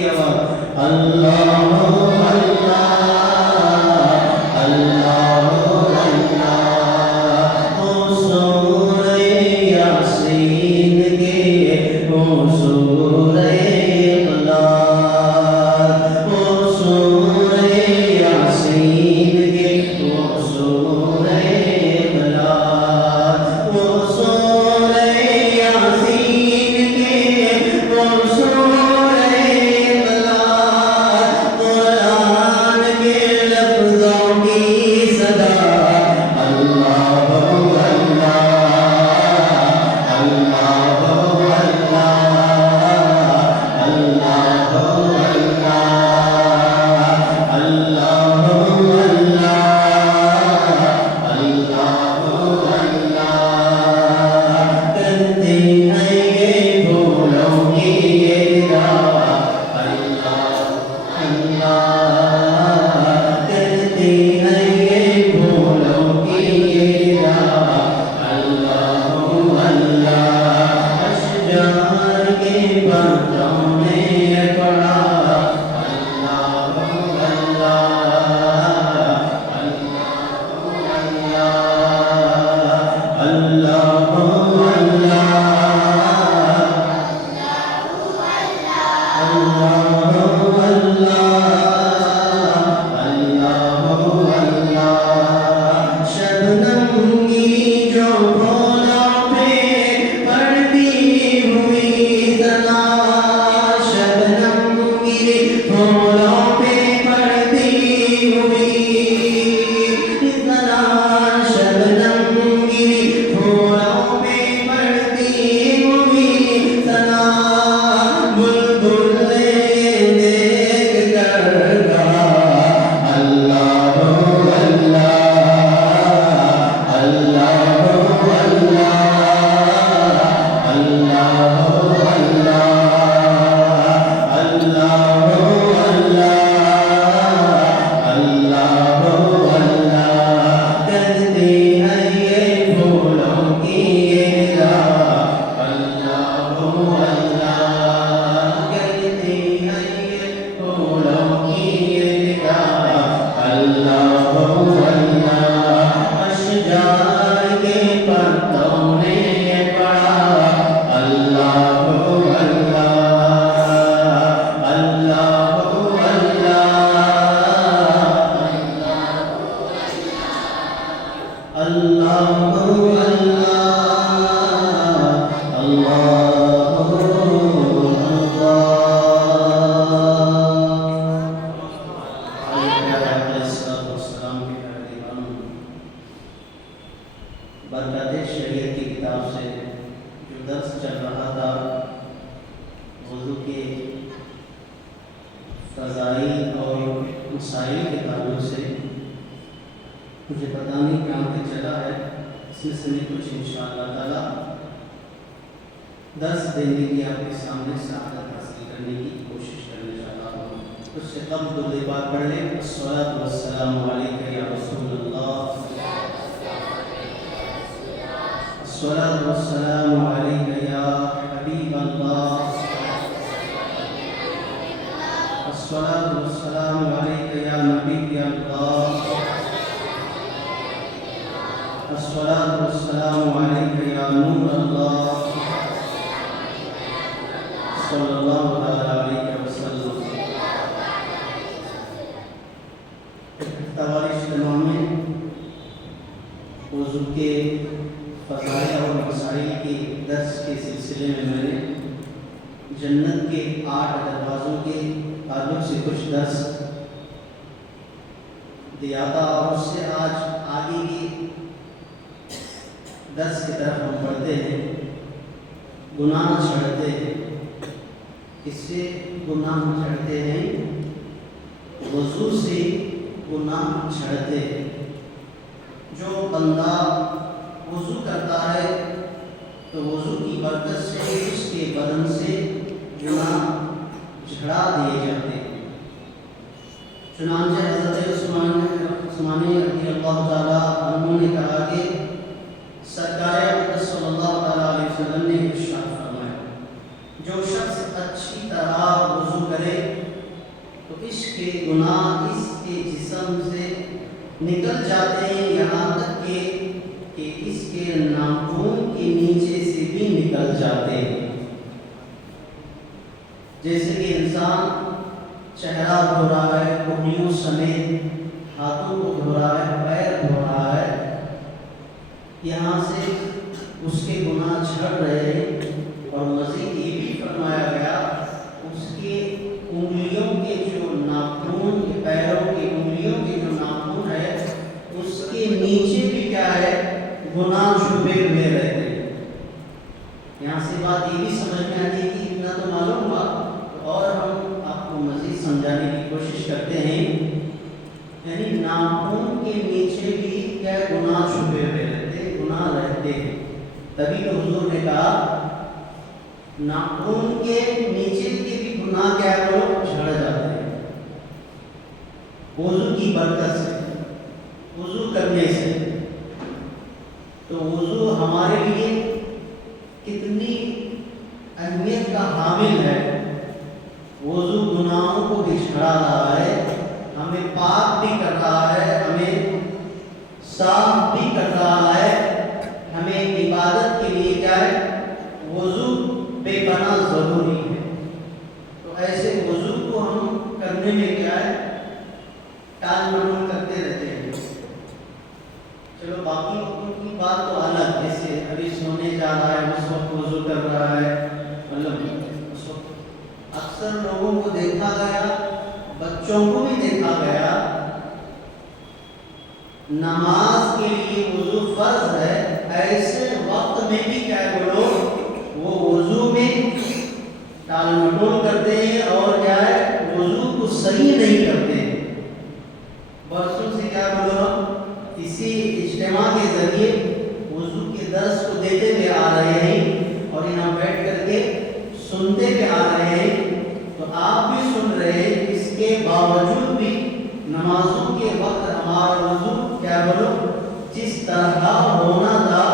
کی آواز اللہ جو شخص اچھی طرح وضو کرے اس کے گناہ اس کے جسم سے نکل جاتے ہیں، یہاں تک کہ اس کے ناخن کے نیچے سے بھی نکل جاتے ہیں۔ جیسے کہ انسان چہرہ دھو رہا ہے، انگلیوں سمیت ہاتھوں کو دھو رہا ہے، پیر دھو رہا ہے، یہاں سے اس کے گناہ جھڑ رہے ہیں۔ اور مزید یہ بھی فرمایا گیا اس کے انگلیوں کے جو ناخن، پیروں کی انگلیوں کے جو ناخن ہے اس کے نیچے بھی کیا ہے، گناہ چھپے ہوئے رہتے ہیں۔ یہاں سے بات یہ بھی سمجھ میں آتی ہے کہ اتنا تو معلوم ہوا، اور ہم آپ کو مزید سمجھانے کی کوشش کرتے ہیں۔ یعنی ناخن کے نیچے بھی کیا گناہ چھپے ہوئے رہتے، گناہ رہتے ہیں۔ تبھی تو حضور نے کہا ناخن کے نیچے کے بھی گناہ کیا کرو، جھڑ جاتے ہیں وضو کی برکت سے، وضو کرنے سے۔ تو وضو ہمارے لیے کتنی اہمیت کا حامل ہے۔ وضو گناہوں کو بھی جھڑا رہا ہے، ہمیں پاک بھی کر رہا ہے، ہمیں صاف بھی کر رہا ہے۔ ہمیں عبادت کے لیے کیا ہے، وضو بے پناہ ضروری ہے۔ تو ایسے وضو کو ہم کرنے میں کیا ہے، ٹال مٹول کرتے رہتے ہیں۔ چلو باقی وقتوں کی بات تو الگ، جیسے ابھی سونے جا رہا ہے اس وقت وضو کر رہا ہے، مطلب اس وقت اکثر لوگوں کو دیکھا گیا، بچوں کو بھی دیکھا گیا، نماز کے لیے وضو فرض ہے، ایسے وقت میں بھی کیا بولو، وہ وضو میں ٹال مٹول کرتے ہیں اور کیا ہے، وضو کو صحیح نہیں کرتے۔ برسوں سے کیا بولو، اسی اجتماع کے ذریعے وضو کے درس کو دیتے ہوئے آ رہے ہیں اور یہاں بیٹھ کر کے سنتے ہوئے آ رہے ہیں۔ تو آپ بھی سن رہے ہیں، اس کے باوجود بھی نمازوں کے وقت ہمارا وضو کیا بولو، جس طرح ہونا تھا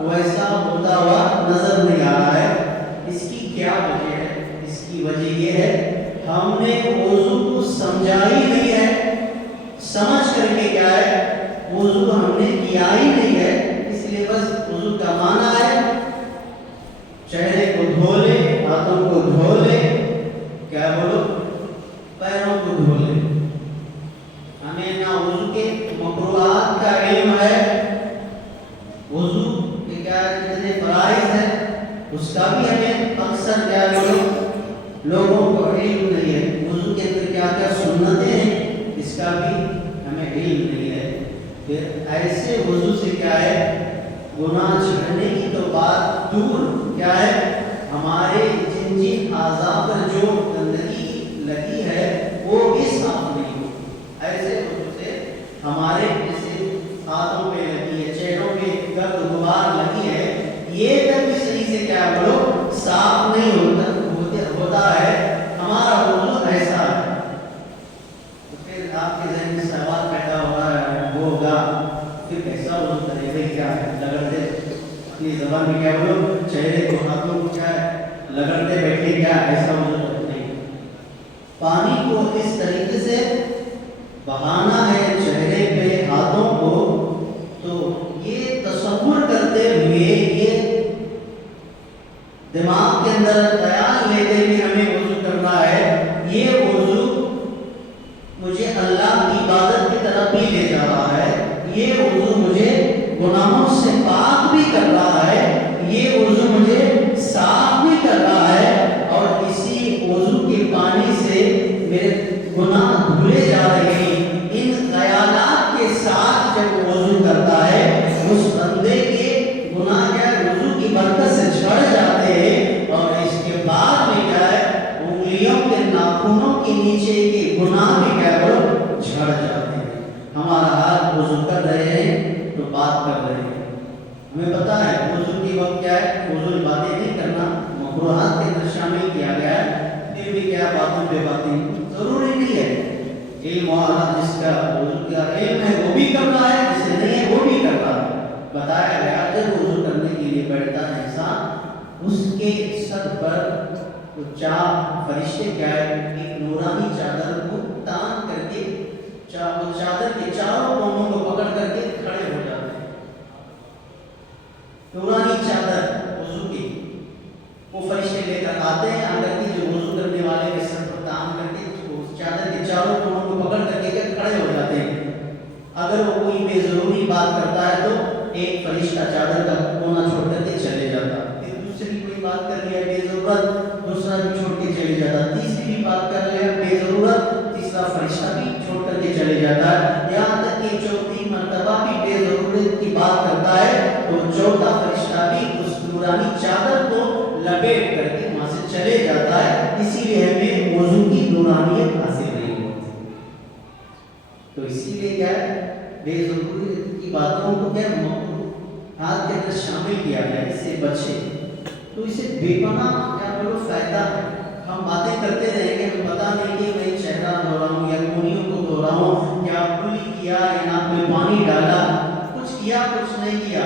ویسا ہوتا ہوا نظر نہیں آ رہا ہے۔ اس کی کیا وجہ ہے؟ اس کی وجہ یہ ہے ہم نے وضو کو سمجھا ہی نہیں ہے، سمجھ کر کے کیا ہے، وضو ہم نے کیا ہی نہیں ہے۔ اس لیے بس وضو کا معنی ہے چہرے کو دھو لے، ہاتھوں کو دھو لے، کیا بولو، پیروں کو دھو لے۔ ہمیں نہ وضو کے مکروہات کا علم ہے، وضو کے کیا کتنے فرائض ہیں اس کا بھی ہمیں اکثر کیا بولو لوگوں کو علم نہیں ہے۔ وضو کے اندر کیا کیا سنتیں ہیں اس کا بھی ہمیں علم نہیں ہے۔ پھر ایسے وضو سے کیا ہے، گناہ چھڑنے کی تو بات دور، کیا ہے، ہمارے جن جن اعضاء پر جو گندگی لگی ہے وہ بھی صاف نہیں ہو۔ ایسے وضو سے ہمارے جیسے ہاتھوں پہ لگی ہے، چہروں پہ گرد غبار لگی ہے، یہ تک بھی صحیح سے کیا بولو صاف نہیں ہوتا ہے، ہمارا وضو ایسا ہے۔ تو پھر آپ کے ذہن میں سوال پیدا ہو رہا ہے، ہوگا پھر کیسا وضو کرے گا، کیا ہے لگڑتے اپنی زبان میں کیا بولو، چہرے کو ہاتھوں کو کیا ہے لگڑتے بیٹھے، کیا ایسا وضو نہیں۔ پانی کو اس طریقے سے بہانا ہے چہرے پہ، ہاتھوں کو، تو یہ تصور کرتے ہوئے، یہ دماغ کے اندر خیال لیتے ہوئے ہمیں وضو کرنا ہے، یہ وضو مجھے اللہ کی عبادت کی طرف بھی لے جا رہا ہے، یہ وضو مجھے گناہوں سے پاک بھی کر رہا ہے، یہ وضو مجھے صاف بھی کر رہا ہے، اور اسی وضو کے پانی سے میرے گناہ دھلے جا رہے ہیں۔ ان خیالات کے ساتھ جب وضو کرتا ہے اس بندے کے گناہ کیا وضو کی برکت سے جھڑ جاتے ہیں، اور اس کے بعد میں کیا ہے، انگلیوں کے ناخنوں کے نیچے کے گناہ بھی کیا جھڑ جاتے ہیں۔ ہمارا حال وضو کر رہے ہیں تو بات کر رہے ہیں، ہمیں پتا ہے وضو کی وقت کیا ہے، فضول باتیں نہیں کرنا، مکروہات کے اندر شامل کیا گیا ہے، پھر بھی کیا باتوں پہ باتیں ضروری نہیں ہے۔ علم والا جس کا وضو کا علم ہے وہ بھی کرنا ہے، جس سے نہیں ہے وہ بھی کرنا ہے۔ بتایا گیا جب وضو کرنے کے لیے بیٹھتا ہے انسان، اس کے سر پر چار فرشتے کیا ہے، ایک نورانی چادر کو تان کر کے چادر کے چاروں کونوں کو پکڑ کر کے کھڑے ہو جاتے ہیں. نورانی چادر وضو کی وہ فرشتے لے کر آتے ہیں، اگر کہ جو وضو کرنے والے کے سر پر تان کر کے چادر کے چاروں کونوں کو پکڑ کر کے کھڑے ہو جاتے ہیں. اگر وہ کوئی بے ضروری بات کرتا ہے تو ایک فرشتہ چادر کا کونا چھوڑ کر کے چلے جاتا. پھر دوسری کوئی بات کر لیا بے ضرورت، دوسرا بھی چھوڑ کے چلے جاتا. تیسری بھی بات کر لیا بے ضرورت، تیسرا فرشتہ بھی چھوڑ کر کے چلے جاتا ہے. یہاں تک کہ چوتھی مرتبہ بھی بے ضرورت کی بات کرتا ہے تو چوتھا فرشتہ بھی اس نورانی چادر کو لپیٹ کر کے وہاں سے چلے جاتا ہے. اسی لیے ہمیں وضو کی نورانیت حاصل نہیں ہوتی. تو اسی لیے کیا ہے بے ضرورت کی باتوں کو کیا ہاتھ کے اندر شامل کیا گیا، اس سے بچے. تو اسے بے پناہ کیا بولو فائدہ ہے. ہم باتیں کرتے رہیں گے، ہم پتہ نہیں کہ میں چہرہ دھو رہا ہوں یا کونیوں کو دھو رہا ہوں، کیا کلی کیا یا ناک میں پانی ڈالا، کچھ کیا کچھ نہیں کیا،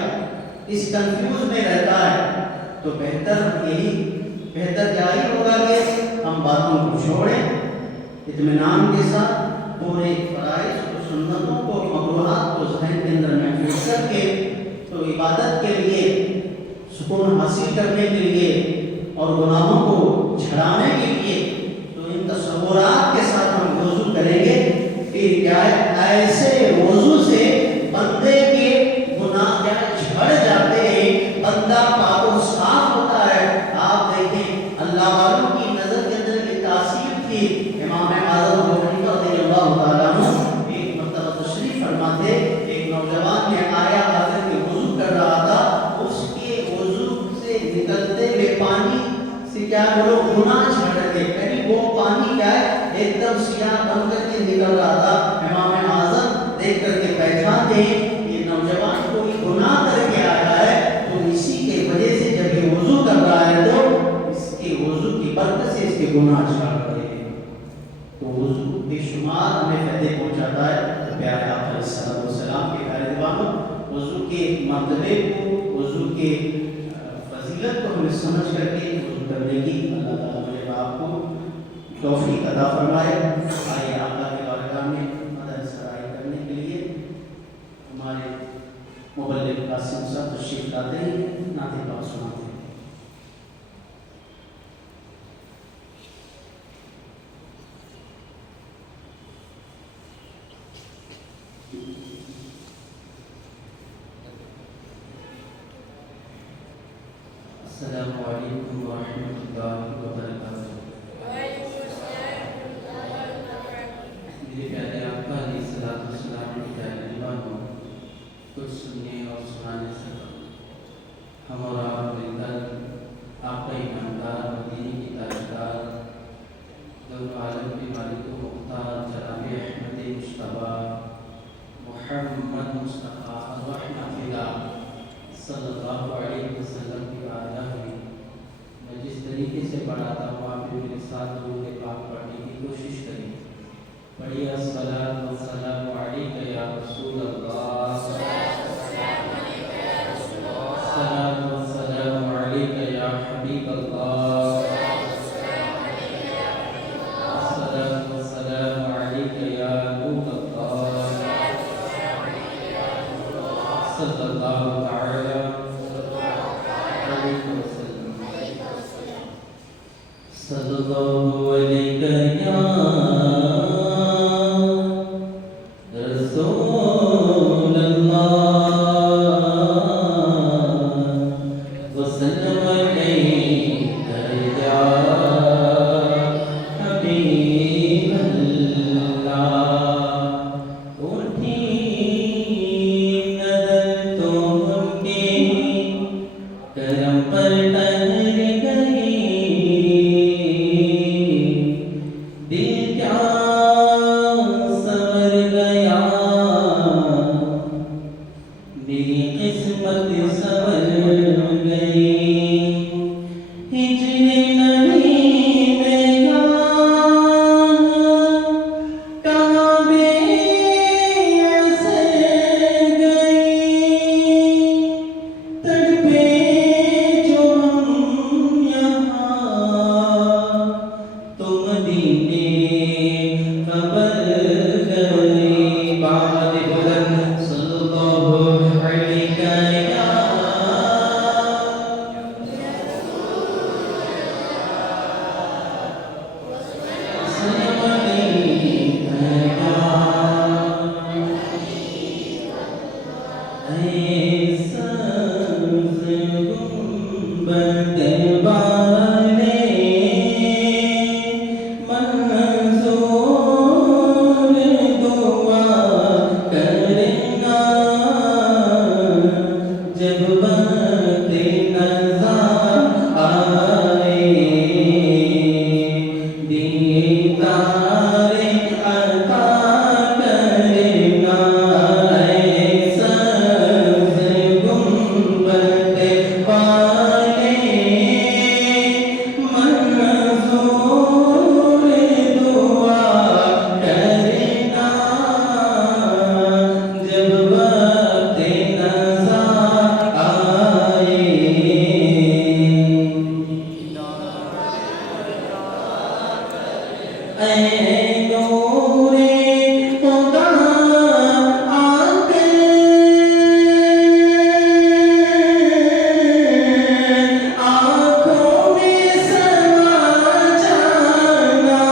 اس کنفیوز میں رہتا ہے. تو بہتر کیا ہی ہوگا کہ ہم باتوں کو چھوڑیں اطمینان کے ساتھ، پورے فرائض اور سنتوں کو مکروہات کو ذہن کے اندر محفوظ کر کے تو عبادت کے لیے سکون حاصل کرنے کے لیے اور گناہوں کو جھڑانے کے لیے تو ان تصورات کے ساتھ ہم وضو کریں گے. پھر کیا ہے ایسے وضو سے بندے کے گناہ کیا جھڑ جاتے ہیں، بندہ پاک و صاف ہوتا ہے. آپ دیکھیں اللہ والوں کی نظر کے اندر یہ تاثیر تھی. امام اعظم ابو حنیفہ رضی اللہ تعالیٰ عنہ ایک مرتبہ تشریف فرما تھے، ایک نوجوان نے آیا حاضر کے وضو کر رہا تھا، اس کے وضو سے نکلتے ہوئے پانی سے کیا بولو گناہ جھڑ رہے، یعنی وہ پانی کیا ہے ایک دم سیاہ بن کر کے نکل رہا تھا. امام اعظم دیکھ کر کے پہچانتے یہ نوجوان کوئی گناہ کر کے آیا ہے، تو اسی کے وجہ سے جب یہ وضو کر رہا ہے تو اس کے وضو کی برکت سے اس کے گناہ جھڑ رہے ہیں. تو وضو بے شمار ہمیں فائدے پہنچاتا ہے. تو پیارے آقا علیہ الصلوۃ والسلام کے پیارے دیوانوں، وضو کے مرتبے کو، وضو کے فضیلت کو ہمیں سمجھ کر کے وضو کرنے کی اللہ تعالیٰ مجھے آپ کو توفیق عطا فرمائے. آئیے آقا کے بارگاہ میں مدد سرائی کرنے کے لیے ہمارے مبلغ قاسم صاحب تشریف لاتے ہیں، نعت پاک سناتے ہیں. السلام علیکم ورحمۃ اللہ وبرکاتہ. میرے پیارے آقا علیہ الصلوۃ والسلام کے پیارے دیوانوں، کچھ سننے اور سنانے سے ہم اور آپ مل کر آپ کا ایماندار مدینے کی تاجدار دونوں عالم کے مالک و مختار جناب احمد مجتبیٰ محمد مصطفیٰ الرحمۃ اللہ صلی اللہ علیہ وسلم کی بارگاہ میں میں جس طریقے سے پڑھاتا ہوں آپ بھی میرے ساتھ درود پاک پڑھنے کی کوشش کریں. پڑھیے الصلاۃ والسلام علیک یا رسول اللہ، الصلاۃ والسلام علیک یا حبیب اللہ، الصلاۃ والسلام علیک یا نور اللہ، صلی اللہ تعالی علیہ وسلم. صلی اللہ علیہ یا رسول اللہ وسلم علیہ یا حبیب اللہ. اٹھی نظر تم کے کرم پر ٹہر گئی، دل کیا سنور گیا، میری قسمت سنور گئی. ہجر نبی میں یار کعبے اثر گئی، تڑپے جو ہم یہاں تو مدینے خبر دیدارِ عطا کرنا ایسا گنبد والے منظور دعا کرنا جب وقت نزا آئے اے نور خدا آ کر آنکھوں میں سما جانا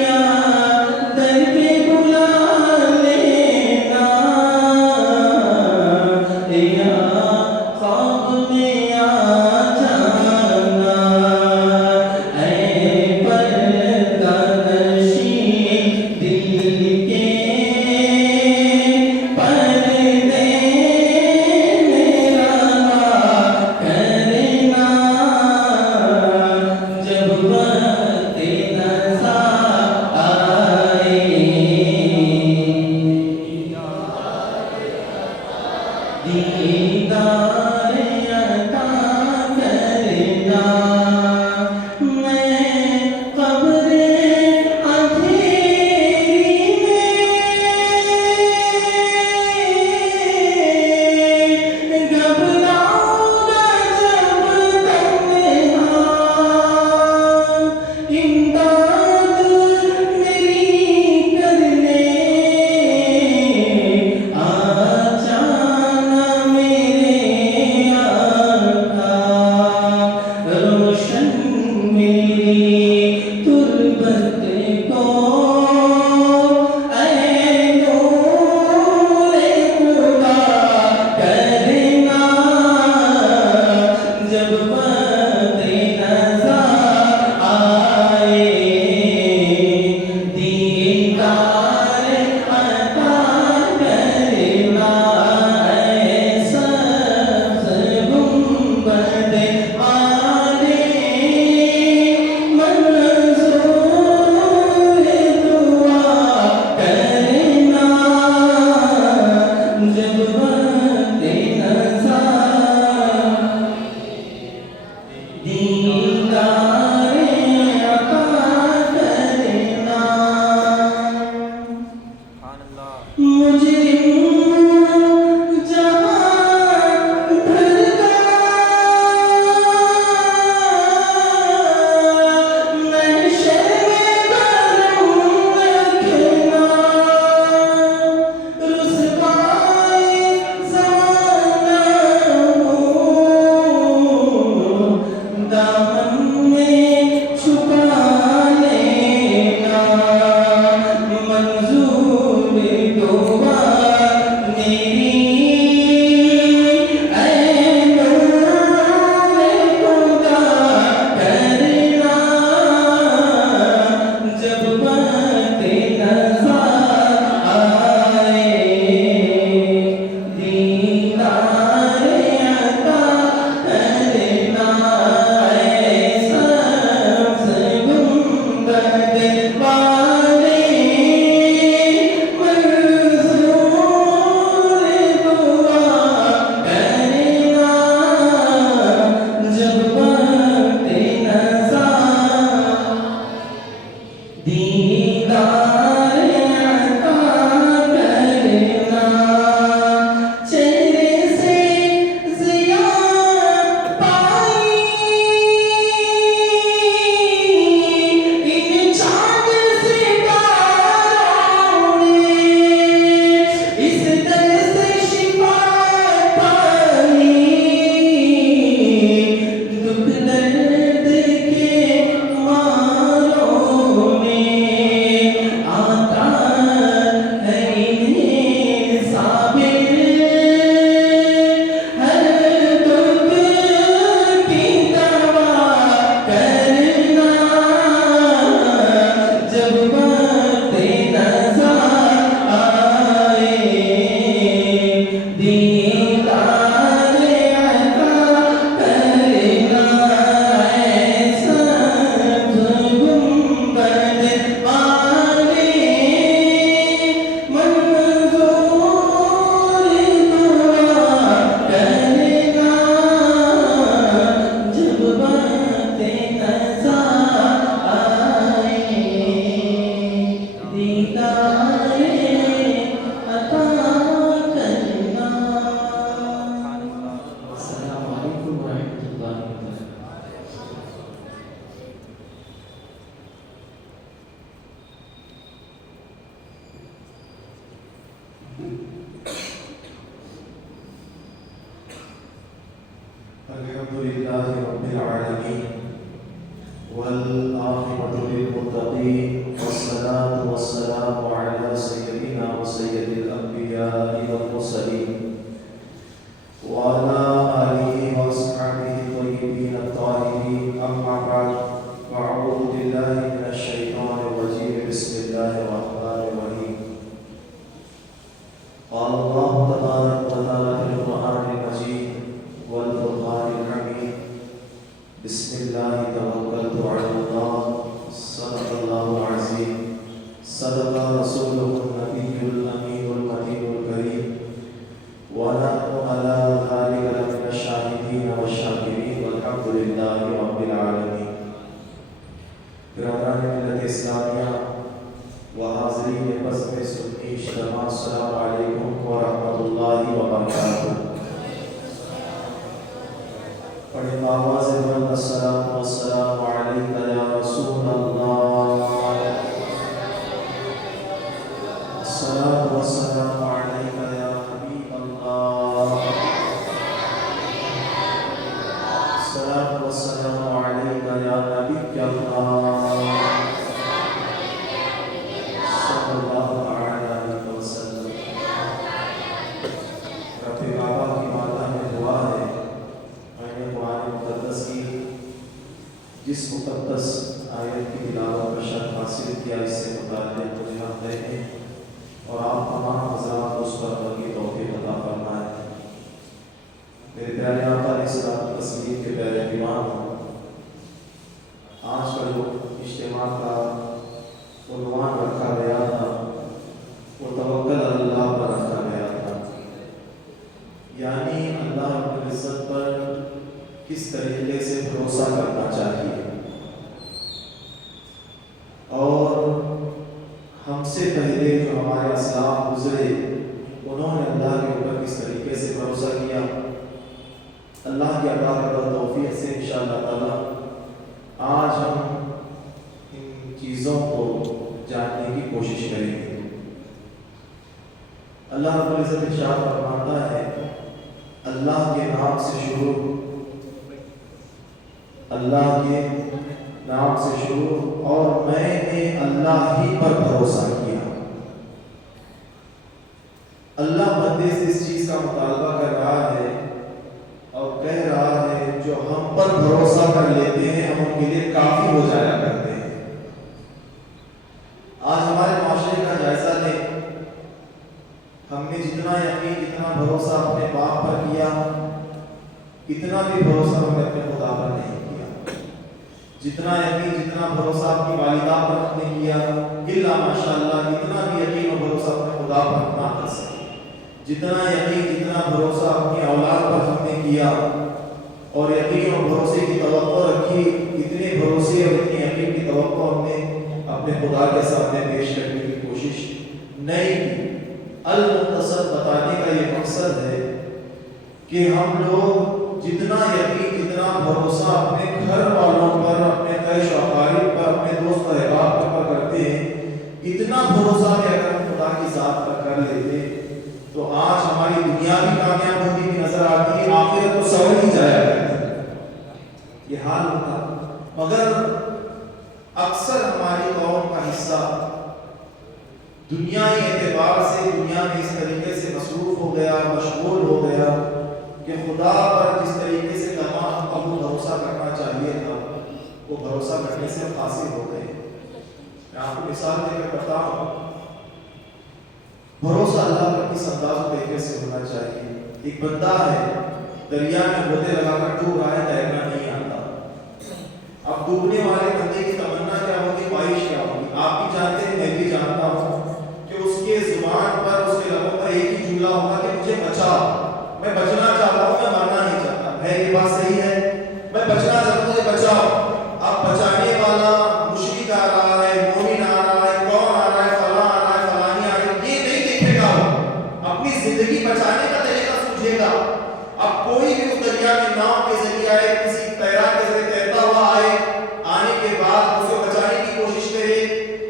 یا در پہ بلا لینا یا خواب میں آ جانا اے پر الحمد لله رب العالمين والعاقبة للمتقين والصلاة والسلام على سيدنا وسيد الأنبياء والمرسلين وعلى آله وأصحابه الطيبين الطاهرين أما بعد فأعوذ بالله من الشيطان الرجيم بسم الله الرحمن الرحيم قال الله تبارك وتعالى في القرآن المجيد والفرقان الحميد بسم الله توكلت على الله صدق الله العظيم صدق رسوله النبي الأمين المتين الكريم ونحن على ذلك لمن الشاهدين والشاكرين والحمد لله رب العالمين. برادران ملت اسلامیہ و حاضرین بزم سنی اجتماع السلام علیکم ورحمۃ اللہ وبرکاتہ. پڑھیں آواز بلند الصلاۃ والسلام علیک یا رسول اللہ، الصلاۃ والسلام علیک یا حبیب اللہ، الصلاۃ والسلام علیک یا نبی اللہ صلی اللہ علیہ وسلم. رب بابا کی ماتا میں دعا ہے، میں نے قرآن مقدس کی جس مقدس آیت کی تلاوت کا شرف حاصل کیا، اس سے متعلق مجھے آتے ہیں اور آپ تمام حضرات اس پر عمل کی توفیق عطا فرمائیں. میرے پیارے آقا علیہ الصلوۃ والتسلیم کے پیارے امام، آج کا جو اجتماع کا عنوان رکھا گیا تھا وہ توکل اللہ پر رکھا گیا تھا، یعنی اللہ رب العزت پر کس طریقے سے بھروسہ کرنا چاہیے. اور ہم سے پہلے جو ہمارے اسلاف گزرے انہوں نے اللہ کے اوپر کس طریقے سے بھروسہ کیا. اللہ کی عطا کردہ توفیق سے انشاءاللہ تعالی آج ہم ان چیزوں کو جاننے کی کوشش کریں گے. اللہ رب العزت ارشاد فرماتا ہے اللہ کے نام سے شروع، اللہ کے نام سے شروع اور میں نے اللہ ہی پر بھروسہ کیا. اللہ بندے سے اس چیز کا مطالبہ کر رہا ہے اور کہہ رہا ہے جو ہم پر بھروسہ کر لیتے ہیں ہم ان کے لیے کافی ہو جایا کرتے ہیں. آج ہمارے معاشرے کا جائزہ لیں، ہم نے جتنا یقین جتنا بھروسہ اپنے باپ پر کیا اتنا بھی بھروسہ ہم نے اپنے خدا پر نہیں کیا. جتنا یقین جتنا بھروسہ اپنی والدہ پر ہم نے کیا الا ماشاءاللہ اتنا بھی یقین اور بھروسہ اپنے خدا پر نہ کر سکے. جتنا یقین جتنا بھروسہ اپنی اولاد پر ہم نے کیا اور یقین اور بھروسے کی توقع رکھی، اتنے بھروسے اور اتنی یقین کی توقع ہم نے اپنے خدا کے سامنے پیش کرنے کی کوشش نہیں کی. المختصر بتانے کا یہ مقصد ہے کہ ہم لوگ جتنا یقین جتنا بھروسہ اپنے گھر والوں پر، اپنے عیش و اقارب پر، اپنے دوست و احباب پر کرتے ہیں، اتنا بھروسہ کہ اگر ہم خدا کی ذات پر کر لیتے تو آج ہماری دنیا بھی کامیاب ہوتی بھی نظر آتی ہے، آخرت تو سور ہی جایا کرتی. یہ حال ہوتا. مگر اکثر ہماری قوم کا حصہ دنیائی اعتبار سے دنیا میں اس طریقے سے مصروف ہو گیا، مشغول ہو گیا کہ خدا پر جس طریقے سے تمام قبول بھروسہ کرنا چاہیے تھا وہ بھروسہ کرنے سے قاصر ہو گئے. میں آپ کو مثال دے کر بتاؤں بھروسہ اللہ پر کس انداز و طریقے سے ہونا چاہیے. ایک بندہ ہے دریا میں گوتے لگا کر ڈوب رہا ہے، تیرنا نہیں آتا. اب ڈوبنے والے بندے کی تمنا کیا ہوگی، خواہش کیا ہوگی؟ آپ بھی جانتے ہیں، میں بھی جانتا ہوں کہ اس کے زبان پر، اس کے لبوں پر ایک ہی جملہ ہوگا کہ مجھے بچاؤ، میں بچنا چاہتا ہوں، میں مرنا نہیں چاہتا. ہے یہ بات صحیح ہے؟ میں بچنا چاہتا ہوں، مجھے بچاؤ. اب بچانے والا مشرک آ رہا ہے، مومن آ رہا ہے، کون آ رہا ہے، فلاں آ رہا ہے، فلانی آ رہی ہے، یہ نہیں دیکھے گا. وہ اپنی زندگی بچانے کا طریقہ سوچے گا. اب کوئی بھی اس دریا میں ناؤ کے ذریعے آئے، کسی تیراک کے ذریعے تیرتا ہوا آئے، آنے کے بعد اسے بچانے کی کوشش کرے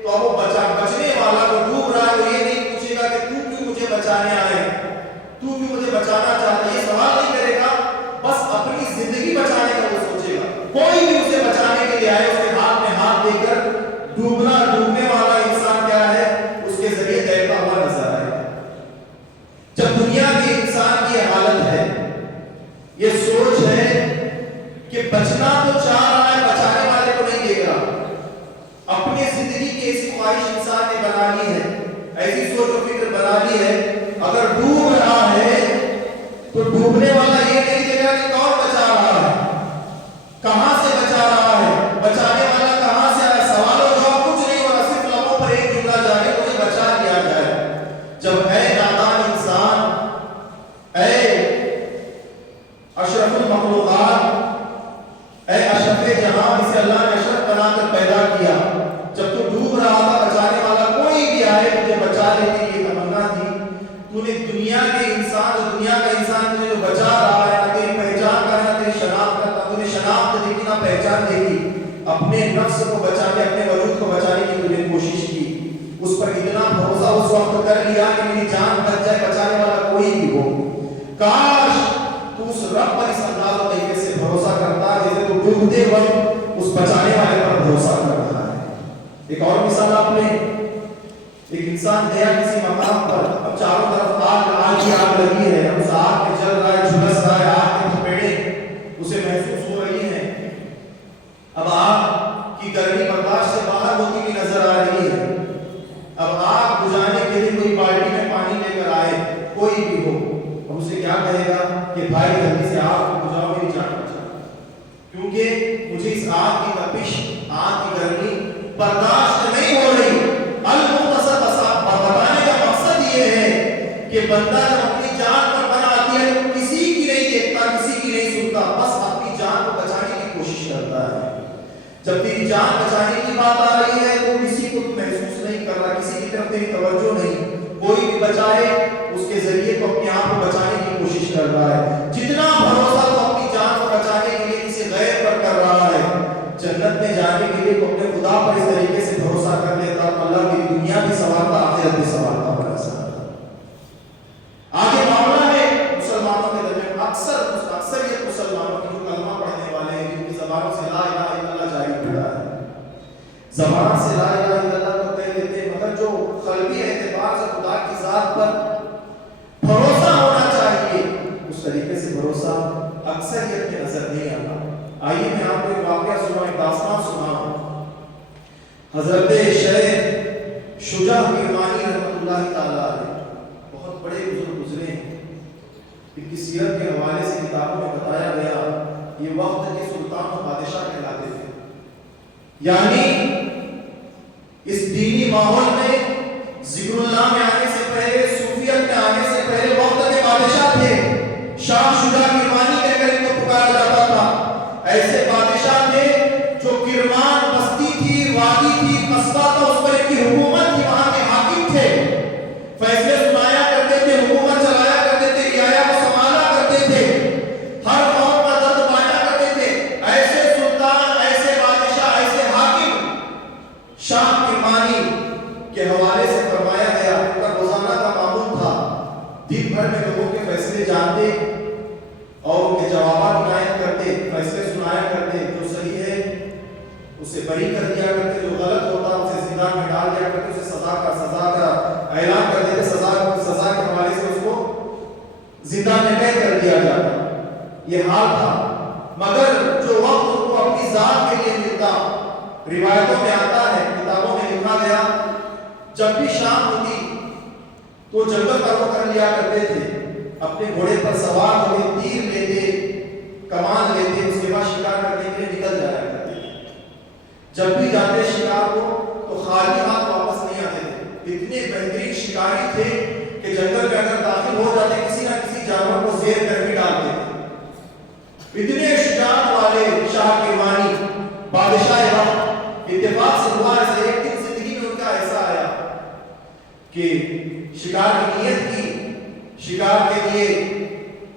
تو اب وہ بچنے والا جو ڈوب رہا ہے وہ یہ نہیں پوچھے گا کہ تو کیوں مجھے بچانے آئے، تو کیوں مجھے بچانا چاہتا ہے. یہ سوال نہیں کرے گا بس اپنی زندگی بچانے کا وہ سوچے گا. کوئی بھی اسے بچانے کے لیے آئے اس کے ہاتھ میں ہاتھ دے کر ڈوبنے والا انسان کیا ہے اس کے ذریعے تیرتا ہوا نظر آئے گا. جب دنیا کے انسان کی حالت ہے یہ سوچ ہے کہ بچنا تو چاہ رہا ہے بچانے والے کو نہیں دیکھ رہا. اپنی زندگی کی ایسی خواہش انسان نے بنا لی ہے, ایسی سوچ و فکر بنا لی ہے, اگر ڈوب رہا ہے تو ڈوبنے والا یہ نہیں دیکھ رہا کہ کون بچا رہا ہے, کہاں سے بچا رہا ہے, بچانے والا کہاں سے آیا. سوال و جواب کچھ نہیں ہو رہا, صرف لبوں پر ایک جملہ جاری مجھے بچا لیا جائے. جب اے نادان انسان, اے اشرف المخلوقات, اے اشرف جہاں جسے اللہ نے اشرف بنا کر پیدا کیا, جب تو ڈوب رہا تھا بچانے والا کوئی بھی آئے تجھے بچا لینے کی تمنا تھی. تو نے دنیا کے انسان اور دنیا کا انسان تجھے جو بچا رہا ہے, نہ تیری پہچان کا نہ تیری شناخت کا, تو نے شناخت دیکھی نہ پہچان دیکھی. اپنے نفس کو بچانے, اپنے وجود کو بچانے کی تجھے کوشش کی. اس پر اتنا بھروسہ اس وقت کر لیا کہ میری جان بچ جائے, بچانے والا کوئی بھی ہو. کاش تو اس رب پر اس انداز و طریقے سے بھروسہ کرتا جیسے تو ڈوبتے وقت اس بچانے والے پر بھروسہ کر رہا ہے. ایک اور مثال آپ نے, ایک انسان گیا کسی مقام پر, اب چاروں طرف آگ کی آگ لگی ہے, اس آگ میں جل رہا ہے, جھلس رہا ہے, آگ کی چپیڑیں اسے محسوس ہو رہی ہیں. اب آگ کی گرمی برداشت سے باہر ہوتی ہوئی نظر آ رہی ہے. اب آگ بجھانے کے لیے کوئی بالٹی میں پانی لے کر آئے, کوئی بھی ہو, اب اسے کیا کہے گا کہ بھائی جلدی سے آگ کو بجھاؤ, میری جان بچاؤ, کیونکہ مجھے اس آگ کی تپش, آگ کی گرمی برداشت نہیں ہو رہی. المختصر بتانے کا مقصد یہ ہے کہ بندہ جب اپنی جان پر بنا آتی ہے تو کسی کی نہیں دیکھتا, کسی کی نہیں سنتا, بس اپنی جان کو بچانے کی کوشش کرتا ہے. جب تیری جان بچانے کی بات آ رہی ہے تو کسی کو محسوس نہیں کر رہا, کسی کی طرف تیری توجہ نہیں. کوئی بھی بچائے اس کے ذریعے تو اپنے آپ کو بچانے کی کوشش کر رہا ہے. جتنا بھروسہ تو اپنی جان کو بچانے کے لیے کسی غیر پر کر رہا ہے, جنت میں جانے کے لیے تو اپنے خدا پر اس طریقے سے بھروسہ کر لیتا تو اللہ کی دنیا بھی سنوارتا, آخرت بھی سنوارتا بنا سکتا. آگے معاملہ ہے مسلمانوں کے درمیان, اکثریت مسلمانوں کی جو کلمہ پڑھنے والے ہیں, جن کی زبانوں سے لا الہ الا اللہ جاری پڑا ہے, زبان سے لا الہ الا اللہ تو کہہ لیتے ہیں, مگر جو قلبی اعتبار سے خدا کی ذات پر بھروسہ ہونا چاہیے اس طریقے سے بھروسہ اکثریت کی نظر نہیں آتا. آئیے میں آپ کو ایک واقعہ سناؤں, ایک داستان سناؤں. حضرت شیخ شجاع کرمانی رحمۃ اللہ تعالی علیہ بہت بڑے بزرگ گزرے ہیں. ان کی سیرت کے حوالے سے کتابوں میں بتایا گیا یہ وقت کے سلطان و بادشاہ کہلاتے تھے. یعنی اس دینی ماحول میں ذکر اللہ میں آنے سے پہلے, صوفیت میں آنے سے پہلے وقت کے بادشاہ تھے. شاہ شجاع کرمانی کہہ کر ان کو پکارا جاتا تھا. ایسے بادشاہ تھے جو کرمان بستی تھی, وادی تھی, قصبہ تھا, اس پر ان کی حکومت تھی, وہاں کے حاکم تھے, فیصلے سنایا کرتے تھے, حکومت چلایا کرتے تھے, رعایا کو سنبھالا کرتے تھے, ہر قوم کا درد پایا کرتے تھے. ایسے سلطان, ایسے بادشاہ, ایسے حاکم شاہ کرمانی کے حوالے سے فرمایا گیا. ان کا روزانہ کا معمول تھا دن بھر میں لوگوں کے فیصلے جانتے اور ان کے جوابات عنایت کرتے, فیصلے سنایا کرتے, جو صحیح ہے اسے بری کر دیا کرتے, جو غلط ہوتا اسے زندان میں ڈال دیا کرتے, اسے سزا کا اعلان کر دیتے, سزا کے حوالے سے اس کو زندان میں قید کر دیا جاتا. یہ حال تھا. مگر جو وقت ان کو اپنی ذات کے لیے ملتا, روایتوں میں آتا ہے, کتابوں میں لکھا گیا, جب بھی شام ہوتی تو جنگل کا رخ کر لیا کرتے تھے, اپنے گھوڑے پر سوار ہوتے, تیر لیتے, کمان لیتے, اس کے بعد شکار کرنے کے لیے نکل جایا کرتے تھے. جب بھی جاتے شکار کو تو خالی ہاتھ واپس نہیں آتے تھے. اتنے بہترین شکاری تھے کہ جنگل میں اگر داخل ہو جاتے کسی نہ کسی جانور کو زیر کر کے ڈالتے تھے. اتنے شجاعت والے شاہ کرمانی بادشاہ وقت. اتفاق سے ہوا ایسے ایک دن زندگی میں ان کا ایسا آیا کہ شکار کی نیت کی, شکار کے لیے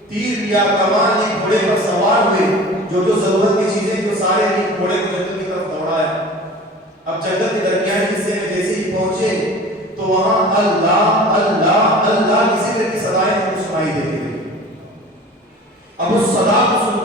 تیر لیا, کمان لی, گھوڑے پر سوار ہوئے, جو ضرورت کی چیزیں جو سارے لی, گھوڑے کو جنگل کی طرف دوڑایا. اب جنگل کے درمیان حصے میں جیسے ہی پہنچے تو وہاں اللہ اللہ اللہ کی ذکر کی صدائیں سنائی دے رہی. اب اس صدا کو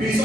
20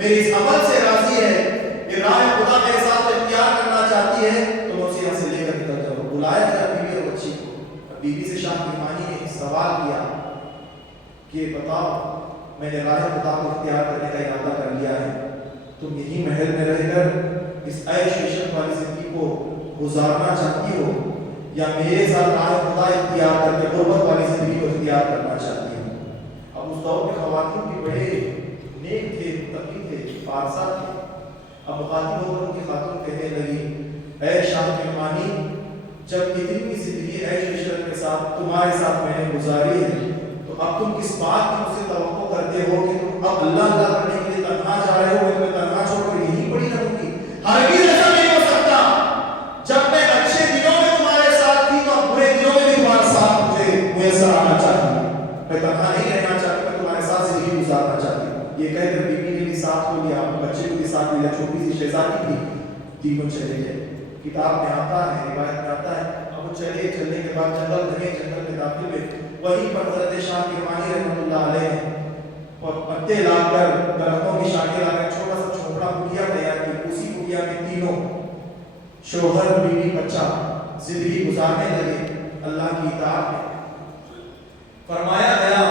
میرے اس عمل سے راضی ہے، یہ راہ خدا میرے ساتھ اختیار کرنا چاہتی ہے، تو میں اسے یہاں سے لے کر نکل جاؤں۔ بلایا گیا بیوی اور بچی کو، بیوی سے شاہ فرمانی نے سوال کیا کہ بتاؤ، میں نے راہ خدا کو اختیار کرنے کا ارادہ کر لیا ہے، تم یہی محل میں رہ کر اس عیش عشرت والی زندگی کو گزارنا چاہتی ہو، یا میرے ساتھ راہ خدا اختیار کر کے غربت والی زندگی کو اختیار کرنا چاہتی ہو؟ اب اس دور میں خواتین بھی بڑے نیک تھے، متقی تھے، پارسا تھے۔ اب مخاطب ہو کر ان کی خاتون کہنے لگی، اے شاہ فرمانی، جب اتنی کی زندگی عیش عشرت کے ساتھ تمہارے ساتھ میں نے گزاری ہے، تو اب تم کس بات کی مجھ سے توقع کرتے ہو کہ تم اب اللہ کرنے کے لیے تنہا جا رہے ہو، میں تنہا چھوڑ کر یہی پڑی رہوں گی؟ ہرگز ایسا نہیں ہو سکتا۔ جب میں اچھے دنوں میں تمہارے ساتھ تھی، تو اب برے دنوں میں بھی تمہارے ساتھ مجھے میسر آنا چاہیے۔ میں تنہا نہیں رہنا چاہتی، میں تمہارے ساتھ زندگی گزارنا چاہتی ہوں۔ یہ کہہ کر بیوی نے بھی ساتھ کو لیا، بچے کو بھی ساتھ لیا، چھوٹی سی شہزادی تھی، تینوں چلے گئے۔ کتاب میں آتا ہے، روایت میں آتا ہے، اب وہ چلنے کے بعد جنگل گھنے، جنگل میں داخل ہوئے، وہیں پر حضرت شاہ فرمانی رحمۃ اللہ علیہ نے اور پتے لا کر، درختوں کی شاخیں لا کر چھوٹا سا جھونپڑا کٹیا تیار کی۔ اسی کٹیا میں تینوں شوہر بیوی بچہ زندگی گزارنے لگے اللہ کی اطاعت میں۔ فرمایا گیا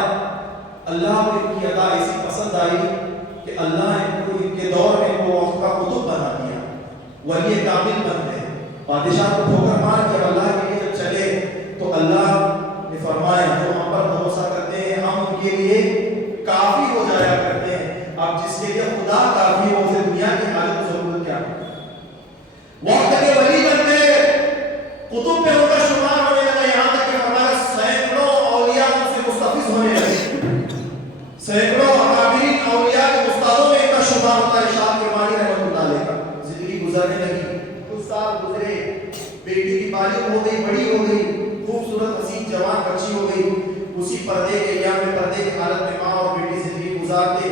اللہ کو ان کی ادا ایسی پسند آئی کہ اللہ نے ان کو ان کے دور میں وہ وقت کا قطب بنا دیا، ولی کامل بن گئے۔ بادشاہ کو ٹھوکر مار کے اللہ کے لیے جب چلے تو اللہ نے فرمایا جو ہم پر بھروسہ کرتے ہیں ہم ان کے لیے کافی ہو جایا کرتے ہیں۔ اب جس کے لیے خدا کافی ہو، اسے دنیا کی حاجت ضرورت کیا ہے؟ وقت کے ولی بن گئے، قطب میں ان کا شمار ہونے لگا، یہاں تک کہ ہمارا سینکڑوں اولیاء ان سے مستفیض ہونے لگے، سینکڑوں اکابرین اولیاء کے استادوں میں ان کا شمار ہوتا ہے۔ شاہ فرمانی رحمۃ اللہ علیہ کا زندگی گزرنے لگی، کچھ سال گزرے، بیٹی کی بالغ ہو گئی، بڑی ہو گئی، خوبصورت حسین جوان بچی ہو گئی۔ اسی پردے کے ایام میں، پردے کی حالت میں ماں اور بیٹی زندگی گزارتے،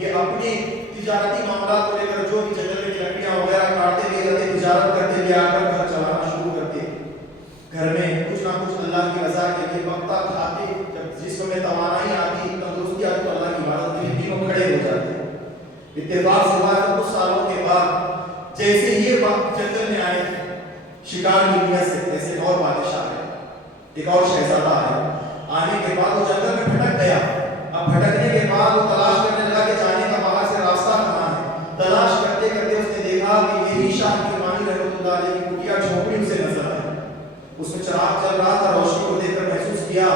یہ اپنے تجارتی معاملات کو لے کر جو بھی جنگل میں لکڑیاں وغیرہ کاٹتے لے جاتے، تجارت کرتے، لے آ کر گھر چلانا شروع کرتے۔ گھر میں کچھ نہ کچھ اللہ کی رضا کے لیے وقتہ کھاتے، جب جسم میں توانائی آتی، تندرستی آتی، تو اللہ کی عبادت کے لیے دینوں کھڑے ہو جاتے۔ اتفاق سے ہوا ہے کچھ سالوں کے بعد جیسے یہ وقت جنگل میں آئے تھے شکار کی نیت سے، ایسے اور بادشاہ ہے، ایک اور شہزادہ ہے، آنے کے بعد وہ جنگل میں بھٹک گیا۔ اب بھٹکنے کے بعد وہ تلاش کرنے لگا کہ جانے کا باہر سے راستہ کہاں ہے۔ تلاش کرتے کرتے اس نے دیکھا کہ یہی شاہ فرمانی رحمۃ اللہ علیہ کی کٹیا جھونپڑی اسے نظر آئی۔ اس میں چراغ جل رہا تھا، روشنی کو دیکھ کر محسوس کیا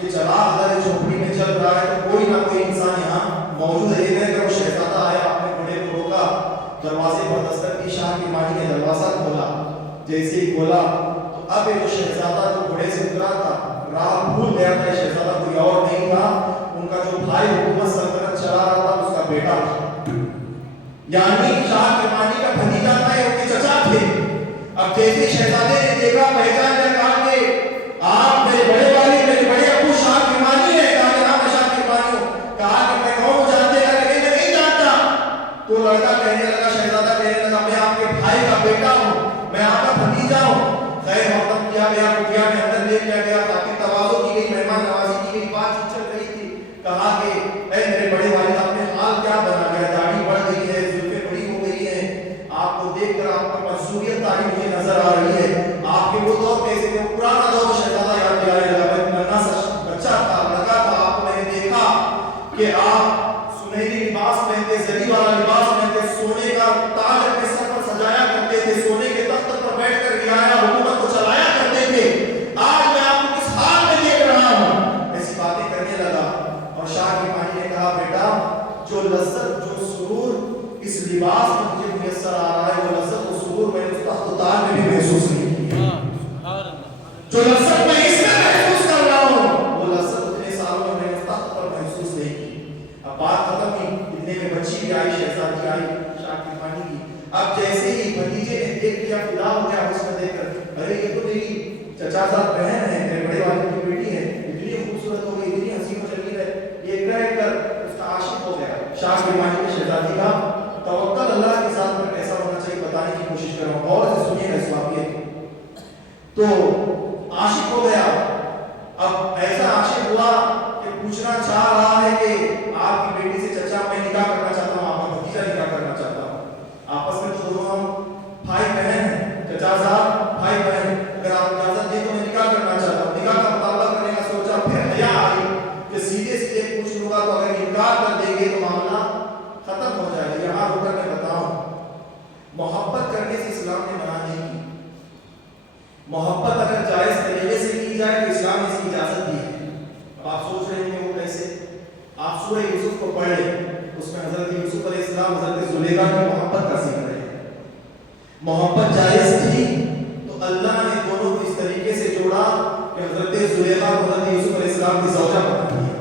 کہ چراغ اگر جھونپڑی میں جل رہا ہے تو کوئی نہ کوئی انسان یہاں موجود ہے۔ کہ وہ شہزادہ آیا، اپنے گھوڑے کو روکا، دروازے پر دستک کی، شاہ فرمانی نے دروازہ کھولا۔ جیسے ہی کھولا تو اب یہ جو شہزادہ جو گھوڑے سے اترا تھا راہ بھول گیا تھا، شہزادہ کوئی اور نہیں تھا، ان کا جو بھائی حکومت سلطنت چلا رہا تھا اس کا بیٹا تھا، یعنی شاہ فرمانی کا بھتیجا تھا، یہ ان کے چچا تھے۔ اب جیسے شہزادے نے دیکھا، پہچان لیا، کہا کہ آپ میرے بڑے والد، میرے بڑے ابو شاہ فرمانی ہے۔ کہا کہ نام شاہ فرمانی ہو۔ کہا کہ میں کون جانتے ہیں؟ کہ میں نہیں جانتا۔ تو لڑکا کہنے لگا، شہزادہ کہنے لگا، میں آپ کے بھائی کا بیٹا ہوں، میں آپ کا بھتیجا ہوں۔ خیر مقدم کیا گیا، کٹیا میں اندر لے لیا گیا، خاطر تواضع کی گئی، مہمان نوازی کی گئی، بات چیت چل رہی تھی۔ کہا کہ اے میرے بڑے والد، آپ نے حال کیا بنا گیا؟ داڑھی بڑھ گئی ہے، زلفیں بڑی ہو گئی ہیں، آپ کو دیکھ کر آپ کا مصروفیت تاری مجھے نظر آ رہی ہے۔ آپ کے وہ دور کیسے تھے؟ وہ پرانا دور شہزادہ یاد دلانے لگا۔ میں ننھا سا بچہ تھا، لگا تھا آپ کو میں نے دیکھا کہ آپ سنہری لباس پہنتے، زری والا لباس پہنتے، سونے کا تاج اپنے سر پر سجایا کرتے تھے، سونے کے تخت پر بیٹھ کر رعایا حکومت کو چلایا کرتے تھے۔ آج میں آپ کو کس حال میں دیکھ رہا ہوں؟ ایسی باتیں کرنے لگا۔ اور شاہ فرمانی نے کہا، بیٹا جو لذت، جو سرور اس لباس میں مجھے میسر آ رہا ہے، وہ لذت و سرور میں اس تخت و تاج میں بھی محسوس نہیں کیا۔ جو لذت میں اس میں محسوس کر رہا ہوں، وہ لذت اتنے سالوں میں اس تخت پر محسوس نہیں کی۔ اب بات ختم ہوئی، اتنے میں بچی بھی آئی، شہزادی آئی شاہ فرمانی کی۔ اب جیسے ہی بھتیجے نے دیکھ لیا، فدا ہو گیا اس کو دیکھ کر، ارے یہ تو میری چچا صاحب بہن ہے، میرے بڑے والد کی بیٹی ہے، اتنی خوبصورت ہو گئی، اتنی حسین و جمیل ہے، یہ کہہ کر اس کا عاشق ہو گیا۔ شاہ فرمانی کی شہزادی کا توکل اللہ کے ساتھ میں کیسا ہونا چاہیے بتانے کی کوشش کر رہا ہوں، غور سے سنیے گا اس واقعے کو۔ تو عاشق ہو گیا۔ اب ایسا عاشق ہوا کہ پوچھنا چاہ رہا ہے کہ آپ کی بیٹی سے چچا میں نکاح کرنا چاہتا ہوں، آپ کا بھتیجا محبت کرنے سے اسلام نے منع نہیں کی. محبت اگر جائز طریقے سے کی جائے تو اسلام نے اس کی اجازت دی ہے. اب آپ سوچ رہے ہیں وہ کیسے؟ آپ سورہ یوسف کو پڑھ لیں, اس میں حضرت یوسف علیہ السلام حضرت زلیخا کی محبت کا ذکر ہے. محبت جائز تھی تو اللہ نے دونوں کو اس طریقے سے جوڑا کہ حضرت زلیخا کو حضرت یوسف علیہ السلام کی زوجہ بنا دیا.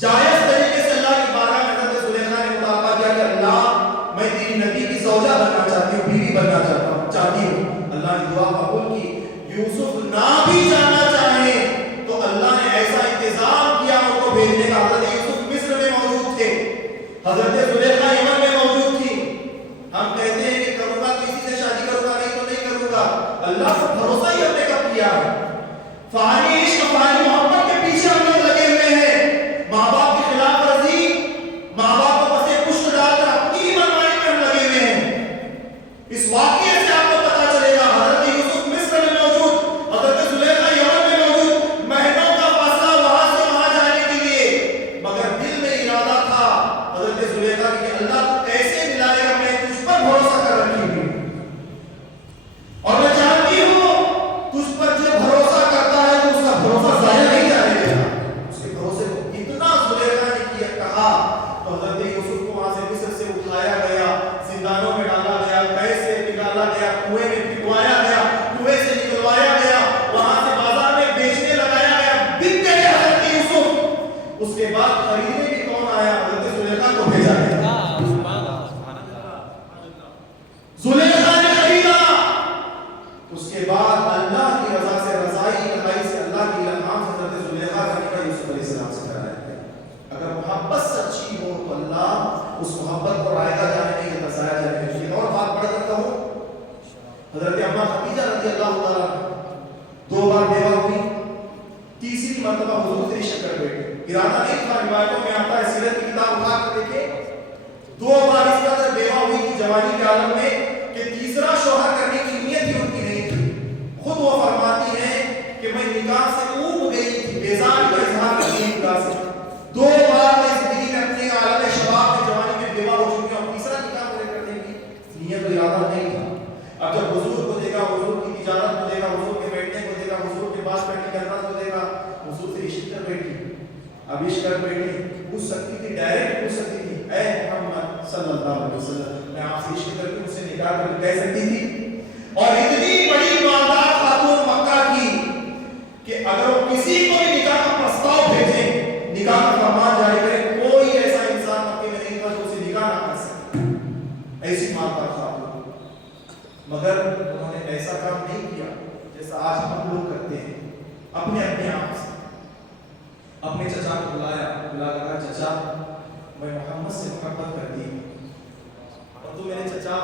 جائز طریقے سے اللہ کی بارگاہ میں حضرت زلیخا نے مطالبہ کیا کہ اللہ میں تیری نبی کی زوجہ بننا چاہتی ہوں, بیوی بننا چاہتی ہوں. اللہ نے دعا قبول کی. یوسف نہ بھی جانا چاہیں تو اللہ نے ایسا انتظام کیا ان کو بھیجنے کا. حضرت یوسف مصر میں موجود تھے, حضرت زلیخا یمن میں موجود تھی. ہم کہتے ہیں کہ کروں گا کسی سے شادی کروں گا, نہیں تو نہیں کروں گا. اللہ پر بھروسہ ہی ہم نے کب کیا ہے؟ فانی عشق فانی محبت کے پیچھے ہم لوگ لگے ہوئے ہیں. ماں باپ کی خلاف ورزی, ماں باپ کو پسے پشت ڈال کر اپنی منمانی میں ہم لگے ہوئے ہیں. اس واقعے سے آپ کو پتا چلے گا حضرت یوسف مصر میں موجود, حضرت زلیخا یمن میں موجود, مہینوں کا فاصلہ وہاں سے وہاں جانے کے لیے, مگر دل میں ارادہ تھا حضرت زلیخا کہ اللہ تو کیسے ملائے گا, میں تجھ پر بھروسہ کر رکھی ہوں اور میں جانتی ہوں تجھ پر جو بھروسہ کرتا ہے تو اس کا بھروسہ ضائع نہیں جانے دیتا. اس کے بھروسے کو اتنا زلیخا نے کیا کہا تو حضرت یوسف کو وہاں سے مصر سے اٹھایا گیا, زندانوں میں ڈالا گیا, قید سے نکالا گیا, کنویں میں پھینکوایا گیا, کنویں سے نکلوایا گیا, وہاں سے بازار میں بیچنے لگایا گیا, بک گئے حضرت یوسف. اس کے بعد خریدنے بھی کون آیا؟ حضرت زلیخا کو بھیجا گیا. زلیخا نے خریدا. اس کے بعد اللہ کی رضا سے رضائی سے اللہ کی الہام سے حضرت زلیخا کا نکاح یوسف علیہ السلام سے کرایا گیا. اگر محبت سچی ہو تو اللہ اس محبت کو رائگاں جانے نہیں دیتا, ضائع جانے نہیں دیتا. اور بات پڑھ کرتا ہوں, حضرت اماں خدیجہ رضی اللہ تعالیٰ 2 بار بیوہ ہوئی, تیسری مرتبہ حضور سے رشک کر بیٹھے. ارادہ نہیں تھا, روایتوں میں آتا ہے, سیرت کی کتاب اٹھا کر دیکھیں, 2 بار اس قدر بیوہ ہوئی تھی جوانی کے عالم میں کہ تیسرا شوہر کرنے کی نیت ہی ان کی نہیں تھی. خود وہ فرماتی ہیں کہ میں نکاح سے اوب گئی تھی, بیزار کا اظہار کرتی ہیں نکاح سے. 2 بار میں زندگی میں اپنے عالم شباب میں جوانی میں بیوہ ہو چکی ہوں, تیسرا نکاح کرنے کی نیت و ارادہ نہیں تھا. اب جب حضور کو دیکھا, حضور کی تجارت کو دیکھا, حضور کے بیٹھنے کو دیکھا, حضور کے پاس بیٹھنے کے انداز کو دیکھا, حضور سے عشق کر بیٹھی. اب عشق کر بیٹھی, پوچھ سکتی تھی, ڈائریکٹ پوچھ سکتی تھی, اے محمد صلی اللہ علیہ وسلم میں آپ سے عشق کر کے مجھ سے نکاح کر کہہ سکتی تھی. اور اتنی بڑی مالدار خاتون مکہ کی کہ اگر وہ کسی کو بھی نکاح کا پرستاؤ بھیجیں, نکاح کا فرمان جاری کرے, کوئی ایسا انسان مکے میں نہیں تھا جو اسے نکاح نہ کر سکے. ایسی مالدار خاتون, مگر انہوں نے ایسا کام نہیں کیا جیسا آج ہم لوگ کرتے ہیں. اپنے آپ سے اپنے چچا کو بلا کر کہا, چچا میں محمد سے محبت کرتی ہوں اور تم میرے چچا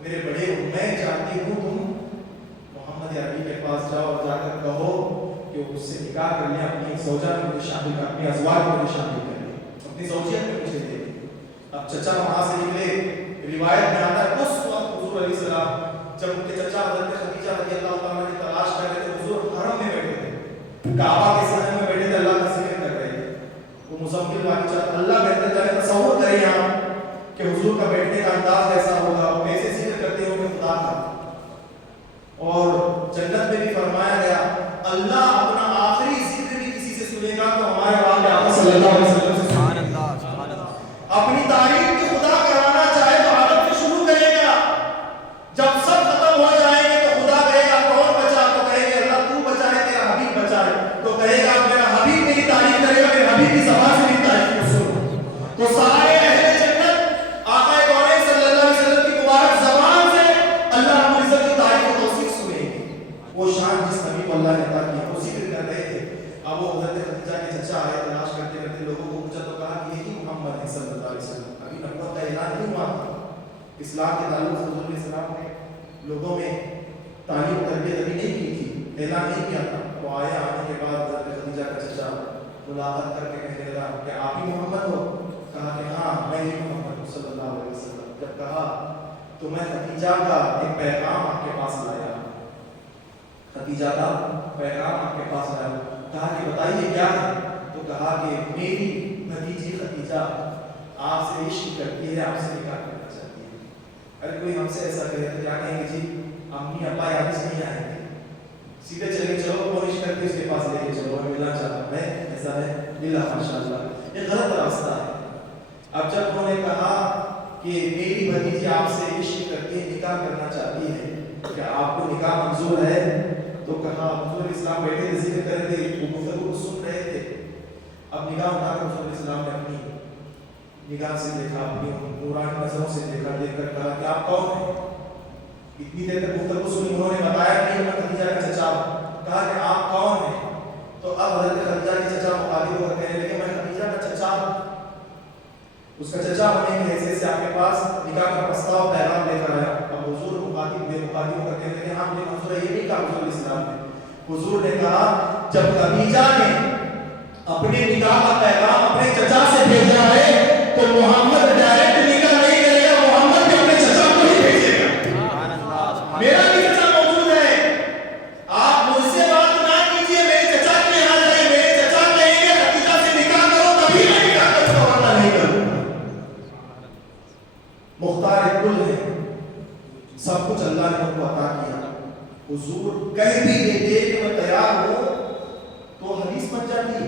میرے بڑے ہو, میں چاہتی ہوں تم محمد عربی کے پاس جاؤ اور جا کر کہو کہ وہ اس سے نکاح کر لیں, اپنی زوجہ میں مجھے شامل کر, اپنی ازواج میں مجھے شامل کر لیں, اپنی زوجیت میں مجھے دے دیں. اب چچا وہاں سے نکلے, روایت میں آتا ہے اس وقت حضور علیہ السلام جب ان کے چچا حضرت خدیجہ رضی اللہ تعالیٰ عنہ کی تلاش کر رہے تھے, حضور حرم میں بیٹھے تھے, کعبہ کے صحن میں بیٹھے تھے, اللہ کا ذکر کر رہے تھے. وہ مزمل والی چاہتا, اللہ بہتر جانے تصور کریں آپ کہ حضور کا بیٹھنے کا انداز کیسا ہوگا, وہ کیسے ذکر کرتے ہوں گے خدا کا. اور جنت میں بھی فرمایا گیا اللہ اپنا آخری ذکر بھی کسی سے سنے گا تو ہمارے آقا صلی اللہ علیہ وسلم سے سبحان اللہ. اپنی تعریف کی خدا کرانا چاہے تو عالم سے شروع کرے گا. جب سب ختم ہو جائیں گے تو خدا کہے گا کون بچا, تو کہے گا اللہ تو بچائے, تیرا حبیب بچائے, تو کہے گا میرا حبیب میری تعریف کرے گا, میرے حبیب کی زبان سے میری تعریف کو سنو. تو سارے اہل جنت آقا کونین صلی اللہ علیہ وسلم کی مبارک زبان سے اللہ رب العزت کی تعریف و توصیف سنیں گے. وہ شان جس نبی کو اللہ نے عطا کیا, وہ ذکر کر رہے تھے. اب وہ حضرت خدیجہ کے چچا آئے, تلاش کرتے کرتے لوگوں کو پوچھا تو کہا کہ یہی محمد ہے صلی اللہ علیہ وسلم. ابھی نبوت کا اعلان نہیں ہوا تھا. اسلام کے تعلق سے حضور علیہ السلام نے لوگوں میں تعلیم تربیت ابھی نہیں کی تھی, اعلان نہیں کیا تھا. وہ آیا, آنے کے بعد حضرت خدیجہ کا چچا ملاقات کر کے کہنے لگا کہ آپ ہی محمد ہو؟ کہا کہ ہاں میں ہی محمد ہوں صلی اللہ علیہ وسلم. جب کہا تو میں خدیجہ کا ایک پیغام آپ کے پاس لایا, خدیجہ کا پیغام آپ کے پاس لایا. کہا کہ بتائیے کیا ہے؟ تو کہا کہ میری بھتیجی خدیجہ آپ سے عشق کرتی ہے, آپ سے نکاح کرنا چاہتی ہے. اگر کوئی ہم سے ایسا کرے تو کیا کہیں گے جی امی ابا یاد سے نہیں آئیں گے, سیدھے چلے چلو کوشش کر کے اس کے پاس لے کے چلو, میں ملنا چاہتا ہوں, میں ایسا ہے ملا ماشاء اللہ. یہ غلط راستہ ہے. اب جب انہوں نے کہا کہ میری بھتیجی آپ سے عشق کر کے نکاح کرنا چاہتی ہے, کیا آپ کو نکاح منظور ہے؟ تو کہا حضور اسلام بیٹھے تھے ذکر کر رہے تھے, وہ گفتگو کو سن رہے تھے. اب نگاہ اٹھا کر حضور اسلام نے اپنی نگاہ سے دیکھا, اپنی نورانی نظروں سے دیکھا, دیکھ کر کہا کہ آپ کون ہیں؟ اتنی دیر تک گفتگو سنی, انہوں نے بتایا کہ میں خدیجہ کا چچا ہوں. کہا کہ آپ کون ہیں؟ تو اب حضرت خدیجہ کے چچا مخاطب ہو کر کہنے لگے میں خدیجہ کا چچا ہوں. اس کا چچا ہونے کی حیثیت سے آپ کے پاس نکاح کا پرستاؤ پیغام لے کر آیا. اب حضور مخاطب ہو کر کہنے لگے ہاں مجھے منظور ہے. یہ نہیں کہا حضور اسلام نے. حضور نے کہا جب خدیجہ نے اپنے نکاح کا پیغام اپنے چچا سے بھیجا ہے تو محمد ڈائریکٹ نکاح نہیں کرے گا, محمد بھی اپنے چچا کو ہی بھیجے گا. میرا بھی چچا موجود ہے, آپ مجھ سے بات نہ کیجیے, میرے چچا کے یہاں جائیں, میرے چچا کہیں گے خدیجہ سے نکاح کرو تبھی میں نکاح کروں گا ورنہ نہیں کروں گا. مختار کل ہے, سب کچھ اللہ نے ان کو عطا کیا. حضور کہہ بھی دیتے کہ میں تیار ہوں تو حدیث بن جاتی,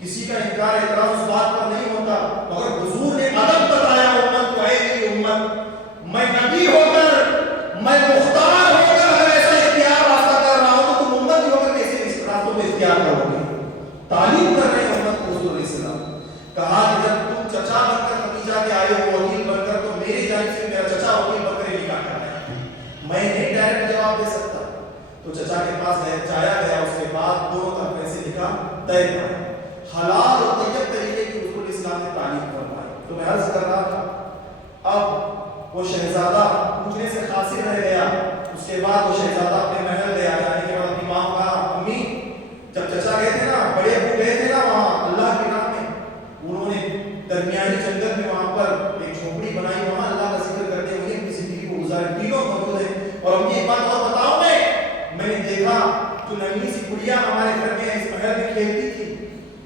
کسی کا انکار اعتراض اس بات پر نہیں ہوتا. مگر حضور نے ادب بتایا امت کو, اے میری امت, میں نبی ہو کر, میں مختار ہو کر اگر ایسا اختیار راستہ کر رہا ہوں تو تم امت ہو کر کیسے اس راستوں میں اختیار کرو گے؟ تعلیم کر رہے ہیں امت کو حضور علیہ السلام. کہا کہ جب تم چچا بن کر خدیجہ کے آئے ہو وکیل بن کر, تو میری جانب سے میرا چچا وکیل بن کر نکاح کرنا ہے. میں نہیں ڈائریکٹ جواب دے سکتا. تو چچا کے پاس جایا گیا, اس کے بعد دونوں طرف سے نکاح طے کیا. حلال اور طیب طریقے کی حضور اسلام نے تعلیم فرمائی. تو میں عرض کر رہا تھا اب وہ شہزادہ پوچھنے سے قاصر رہ گیا. اس کے بعد وہ شہزادہ اپنے محل گیا. جانے کے بعد اپنی ماں کو کہا امی جب چچا گئے تھے نا, بڑے ابو گئے تھے نا وہاں اللہ کے نام میں, انہوں نے درمیانی جنگل میں وہاں پر ایک جھونپڑی بنائی, وہاں اللہ کا ذکر کرتے ہوئے اپنی زندگی کو گزارے. تینوں موجود ہیں. اور امی ایک بات اور بتاؤ, میں نے دیکھا جو ننھی سی گڑیا ہمارے گھر میں اس محل میں کھیلتی تھی,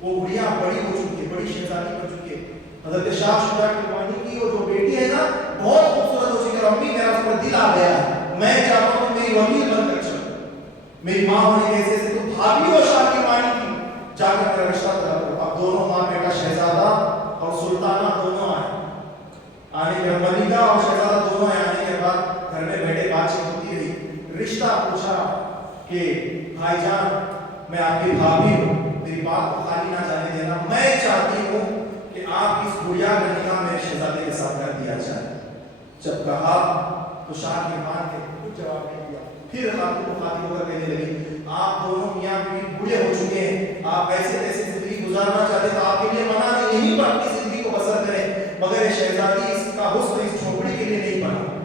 وہ گڑیا بڑی ہو چکی ہے, بڑی شہزادی بن چکی ہے. حضرت شاہ شجاع کرمانی کی وہ جو بیٹی ہے نا بہت خوبصورت ہو چکی ہے. امی میرا اس پر دل آ گیا ہے, میں چاہتا ہوں میری وکیل بن کر چلو. میری ماں ہونے کی حیثیت سے تم بھابھی ہو شاہ کرمانی کی, جا کر میرا رشتہ طے کرو. اب دونوں ماں بیٹا شہزادہ اور سلطانہ دونوں آئے. آنے کے ملکہ اور شہزادہ دونوں آئے. آنے کے بعد گھر میں بیٹھے بات چیت ہوتی رہی. رشتہ پوچھا کہ بھائی جان میں آپ کی بھابھی ہوں, میری بات کو خالی نہ جانے دینا, میں چاہتی ہوں کہ آپ اس گڑیا کا نکاح میرے شہزادے کے ساتھ کر دیا جائے. جب کہا تو شاہ کی ماں نے کچھ جواب نہیں دیا. پھر خاتون مخاطب ہو کر کہنے لگی آپ دونوں میاں بیوی بوڑھے ہو چکے ہیں, آپ ایسے ایسے زندگی گزارنا چاہتے تو آپ کے لیے منع نہیں, یہیں پر اپنی زندگی کو بسر کریں. مگر یہ شہزادی اس کا حسن اس جھونپڑی کے لیے نہیں بنا,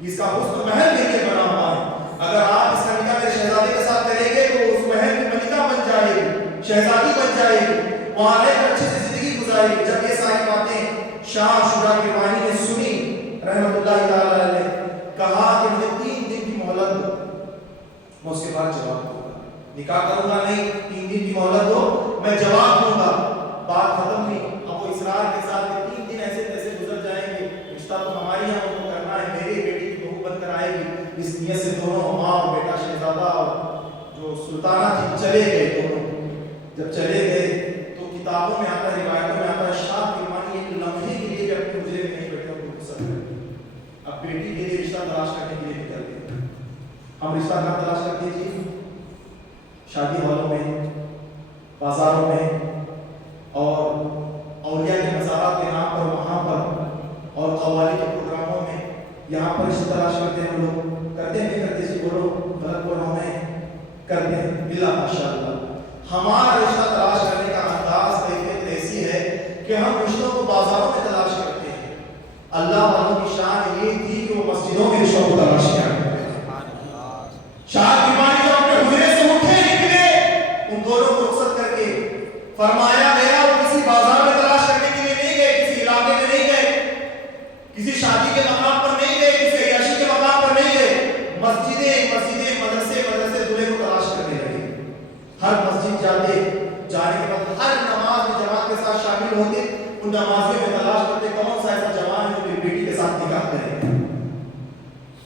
اس کا حسن محل کے لیے بنا ہوا ہے. اگر آپ اس کا نکاح میرے شہزادے کے ساتھ کریں گے تو اس محل کی ملکہ بن جائے گی, شہزادی بن جائے گی, وہاں رہ کر اچھے سے زندگی گزارے گی. جب یہ ساری باتیں شاہ شجاع کرمانی نے سنی رحمۃ اللہ تعالی علیہ, کہا کہ مجھے 3 دن کی مہلت دو, میں اس کے بعد جواب دوں گا. نکاح کروں گا نہیں, 3 دن کی مہلت دو, میں جواب دوں گا. بات ختم ہوئی. اب وہ اصرار کے ساتھ 3 دن ایسے تیسے گزر جائیں گے, رشتہ تو ہماری یہاں ان کو کرنا ہے, میری بیٹی کی بہو بن کر آئے گی. اس نیت سے دونوں ماں اور بیٹا شہزادہ اور جو سلطانہ تھی چلے گئے. دونوں جب چلے گئے تو کتابوں میں آتا ہے, روایتوں میں آتا ہے, شاہ کرمانی ایک لمحے کے لیے بھی اپنے حجرے میں نہیں بیٹھے, ان کو سب اب بیٹی کے لیے رشتہ تلاش کرنے کے لیے نکل گئے. ہم رشتہ کہاں تلاش کرتے جی؟ شادی ہالوں میں, بازاروں میں, اور اولیاء کے مزارات کے نام پر وہاں پر, اور قوالی کے پروگراموں میں. یہاں پر رشتہ تلاش کرتے ہیں لوگ, کرتے ہیں نہیں کرتے جی؟ بولو غلط بول رہا ہوں میں, کرتے ہیں باللہ ماشاء اللہ. ہمارا رشتہ تلاش کرنے کا انداز کیفیت ایسی ہے کہ ہم رشتوں کو بازاروں میں تلاش کرتے ہیں. اللہ والوں کی شان یہ تھی کہ وہ مسجدوں میں رشتوں کو تلاش کیا کرتے ہیں. شاہ کرمانی جب اپنے حجرے سے اٹھے نکلے, ان دونوں کو رخصت کر کے فرمایا گیا وہ کسی بازار میں تلاش کرنے کے لیے نہیں گئے, کسی علاقے میں نہیں گئے, کسی شادی کے مقام پر نہیں گئے, کسی عیاشی کے مقام پر نہیں گئے, مسجدیں مدرسے دلہے کو تلاش کرنے لگے. ہر مسجد جانے کے بعد ہر نماز میں جماعت کے ساتھ شامل ہوتے, ان نمازیوں میں تلاش کرتے کون سا ایسا جوان ہے جو میری بیٹی کے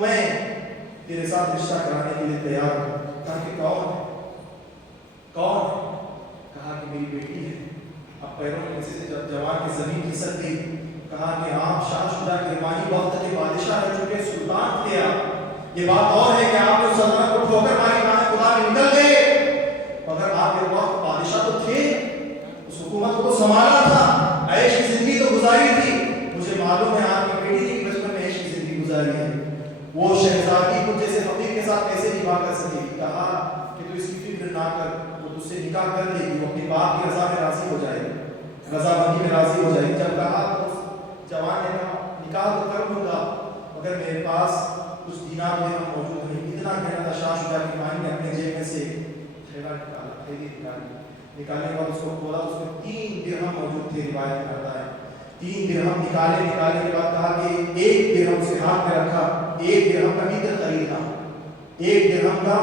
میں تیرے ساتھ رشتہ کرانے کے لیے تیار ہوں. کہا کہ کون ہے؟ کہا کہ میری بیٹی ہے. اب پیروں میں سے جب جوان کی زمین کھسک گئی. کہا کہ آپ شاہ شجاع کرمانی وقت کے بادشاہ رہ چکے سلطان تھے آپ. یہ بات اور ہے کہ آپ نے سلطنت کو ٹھوکر ماری خانہ خدا میں نکل گئے، مگر آپ ایک وقت بادشاہ تو تھے، اس حکومت کو تو سنبھالا تھا، عیش کی زندگی تو گزاری تھی. مجھے معلوم ہے آپ کی بیٹی نے بچپن میں عیش کی زندگی گزاری ہے. وہ شہزادی کو جیسے فقیر کے ساتھ کیسے نکاح کر سکے گی؟ کہا کہ تو اس کی فکر نہ کر، وہ تجھ سے نکاح کر لے گی، وہ اپنی باپ کی رضا میں راضی ہو جائے گی، رضامندی میں راضی ہو جائے گی. جب کہا تو اس جوان نے کہا نکاح تو کر لوں گا مگر میرے پاس کچھ دینار درہم موجود نہیں. اتنا کہنا تھا شاہ شجاع کرمانی نے اپنے جیب میں سے تھیلا نکالنے کے بعد اس کو کھولا، اس میں 3 درہم موجود تھے. روایت کرتا ہے 3 درہم نکالنے کے بعد کہا کہ 1 درہم سے ہاتھ میں رکھا. 1 درہم کا عطر خریدا. 1 درہم کا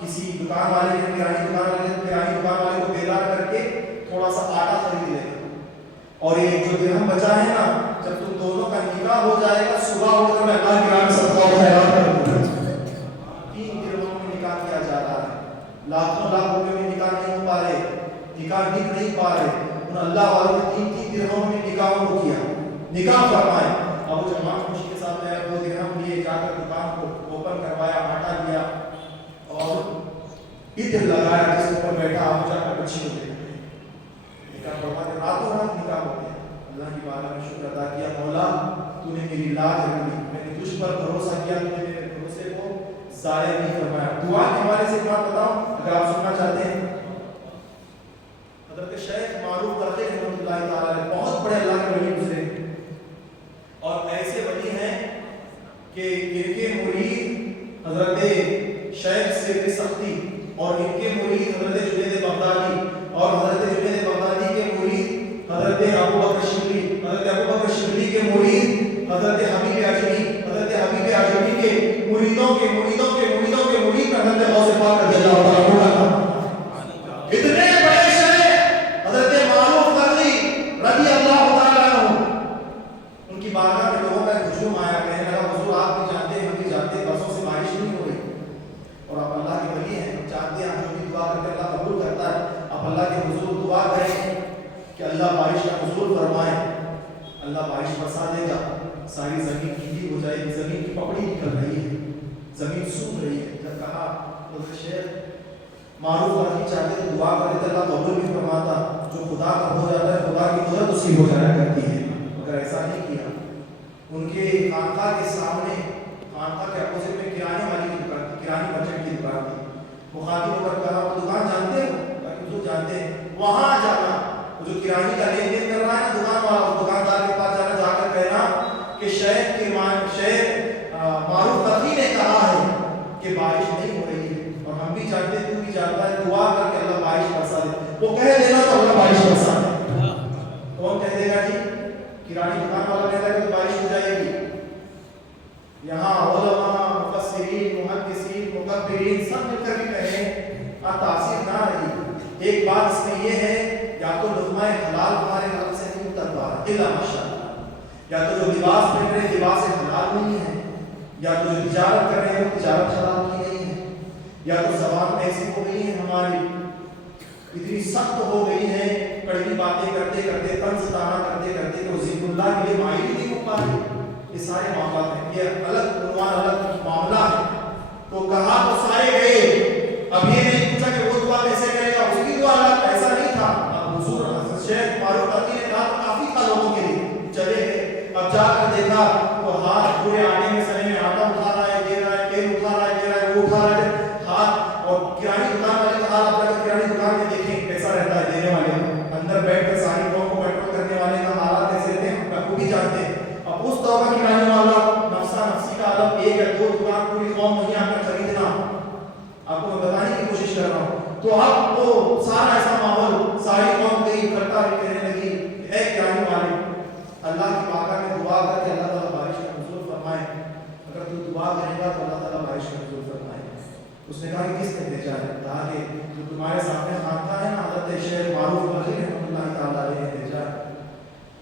کسی دکان والے نے کرانی دکان والے کو بیدار کر کے تھوڑا سا آٹا خرید لے. اور یہ جو درہم بچا ہے نا، جب تم دونوں کا نکاح ہو جائے گا صبح اٹھ کر میں اللہ کی راہ میں صدقہ و خیرات کر دوں گا. 3 درہموں میں نکاح کیا جا رہا ہے. لاکھوں لاکھ روپے میں نکاح نہیں ہو پا رہے، نکاح ٹک نہیں پا رہے. ان اللہ والوں نے 3 درہموں میں نکاحوں کو کیا، نکاح فرمائے. اب وہ جوان خوشی کے ساتھ آیا، 2 درہم لیے، جا کر دکان کو اوپن کروایا، آٹا لیا اور عطر لگایا، جس پر بیٹھا آپ جا کر بچی کو دیکھ نکاح فرما کے راتوں رات نکاح ہو گیا. اللہ کی بارگاہ میں شکر ادا کیا، مولا تو نے میری لاج رکھ لی، میں نے تجھ پر بھروسہ کیا، تو نے میرے بھروسے کو ضائع نہیں فرمایا. دعا کے حوالے سے بات بتاؤں اگر آپ سننا چاہتے ہیں. حضرت شیخ معروف قرضی رحمۃ اللہ تعالی علیہ بہت بڑے اللہ کے ولی گزرے اور ایسے ولی ہیں کہ ان کے مرید حضرت شیخ سے سختی اور ان کے مرید حضرت جنید بغدادی اور حضرت جنید بغدادی کے مرید حضرت ابو بکر شبلی، حضرت ابو بکر شبلی کے مرید حضرت حبیب اعجمی، حضرت حبیب اعجمی کے مریدوں کے مریدوں کے مریدوں کے مرید حضرت غوث پاک رضی اللہ تعالیٰ عنہ. اتنے بڑے شیخ حضرت معروف قرضی رضی اللہ تعالیٰ عنہ، ان کی بارگاہ میں لوگوں کا ہجوم آیا، کہنے لگا حضور آپ بھی جانتے ہیں، ہم بھی جانتے ہیں، برسوں سے بارش نہیں ہو رہی اور آپ اللہ کے ولی ہیں، ہم جانتے ہیں آپ جو بھی دعا کرتے اللہ قبول کرتا ہے. آپ اللہ کے حضور دعا کریں کہ اللہ بارش کا نزول فرمائے. اللہ بارش برسا دے گا، ساری زمین گیلی ہو جائے گی، زمین کی پپڑی نکل رہی ہے، زمین سوکھ رہی ہے. جب کہا حضرت شیخ معروف قرضی چاہتے تو دعا کرتے اللہ قبول بھی فرماتا. جو خدا کا ہو جاتا ہے خدا کی قدرت اس کی ہو جایا کرتی ہے، مگر ایسا نہیں کیا. ان کے خانقاہ کے سامنے، خانقاہ کے اپوزٹ میں کرانے والی کی دکان تھی، کرانی مرچنٹ کی دکان تھی. مخاطب ہو کر کہا وہ دکان جانتے ہو؟ حضور جانتے ہیں. وہاں جانا، وہ جو کرانی کا لین دین کر رہا ہے نا دکان والا، اس دکاندار کے پاس جانا، جا کر کہنا کہ شیخ معروف قرضی نے کہا ہے کہ بارش نہیں ہو رہی ہے اور ہم بھی جانتے ہیں، تو بھی جانتا ہے، دعا کر کے اللہ بارش برسا دے. وہ کہہ دینا تو اللہ بارش برسا دے. کون کہہ دے گا جی؟ کرانی دکان والا کہتا ہے کہ بارش ہو جائے گی. یہاں علماء، مفسرین، محدثین، مکبرین سب مل کر بھی کہیں تاثیر نہ رہی. ایک بات اس میں یہ ہے، یا تو لقمہ حلال ہمارے حلال سے نہیں اتر پا رہا الا ماشاءاللہ، یا تو جو لباس پہن رہے لباس حلال نہیں ہے، یا تو جو تجارت کر رہے ہیں وہ تجارت حلال کی نہیں ہے، یا تو زبان ایسی ہو گئی ہے ہماری اتنی سخت ہو گئی ہے، کڑوی باتیں کرتے کرتے، طنز طعنہ کرتے کرتے کہ وہ ذکر اللہ کے لیے مائل نہیں ہو پا رہی. یہ سارے معاملات ہیں، یہ الگ عنوان الگ معاملہ ہے. تو کہا تو سارے گئے، اب یہ نہیں پوچھا کہ وہ دعا کیسے کرے گا، اس کی دعا الگ، ایسا نہیں تھا. اب حضور شیخ معروف قرضی نے کہا کافی تھا لوگوں کے لیے، چلے گئے. اب جا کر دیکھا تو ہاتھ پورے آنے میں سنے میں آٹا اٹھا رہا ہے، دے رہا ہے، تیل اٹھا رہا ہے، دے رہا ہے، وہ اٹھا رہا ہے ہاتھ. اور کرانی دکان والے کا حال، اپنا کرانی دکان میں دیکھیں کیسا رہتا ہے دینے والے اندر بیٹھ کر ساری لوگوں کو کنٹرول کرنے والے کا حالات کیسے رہتے ہیں وہ بھی جانتے ہیں. اب اس دور کا کرانی والا نفسا نفسی کا عالم، 1 یا 2 دکان پوری قوم نہیں آ کر خریدنا، آپ کو میں بتانے کی کوشش کر رہا ہوں. تو اب وہ سارا ایسا ماحول، ساری قوم گئی اکٹھا کہنے لگی اے کرانی والے اللہ کی بارگاہ میں دعا کر کے اللہ تعالیٰ بارش کا نزول فرمائے. اگر تو دعا کرے گا تو اللہ تعالیٰ بارش کا نزول فرمائے. اس نے کہا کہ کس نے بھیجا ہے؟ کہا کہ جو تمہارے سامنے خانقاہ ہے نا حضرت شیخ معروف قرضی رحمۃ اللہ تعالیٰ علیہ نے بھیجا ہے،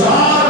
4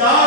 4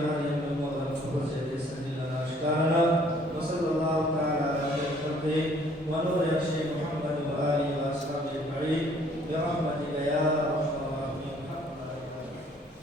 بنا رہے ہیں